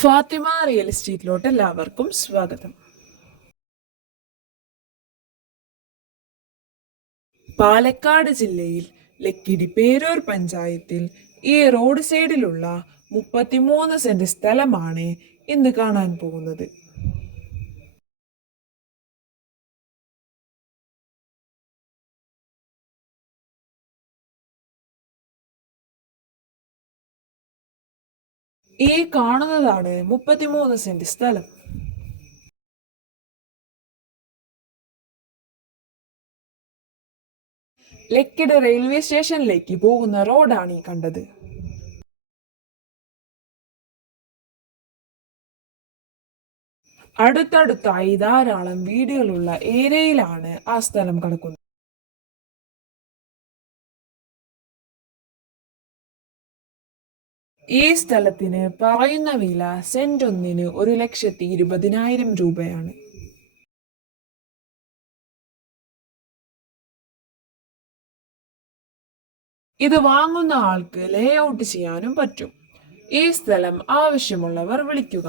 Fathima real എസ്റ്റേറ്റിലോട്ട് എല്ലാവർക്കും സ്വാഗതം. പാലക്കാട് ജില്ലയിൽ ലക്കിടി പേരൂർ പഞ്ചായത്തിൽ ഈ റോഡ് സൈഡിലുള്ള 33 സെന്റ് സ്ഥലമാണ് ഇന്ന് കാണാൻ പോകുന്നത്. ഈ കാണുന്നതാണ് 33 സെന്റ് സ്ഥലം. ലക്കിടി റെയിൽവേ സ്റ്റേഷനിലേക്ക് പോകുന്ന റോഡാണ് ഈ കണ്ടത്. അടുത്തടുത്തായി ധാരാളം വീടുകളുള്ള ഏരിയയിലാണ് ആ സ്ഥലം കിടക്കുന്നത്. ഈ സ്ഥലത്തിന് പറയുന്ന വില സെന്റ് ഒന്നിന് 1,20,000 രൂപയാണ്. ഇത് വാങ്ങുന്ന ആൾക്ക് ലേ ഔട്ട് ചെയ്യാനും പറ്റും. ഈ സ്ഥലം ആവശ്യമുള്ളവർ വിളിക്കുക.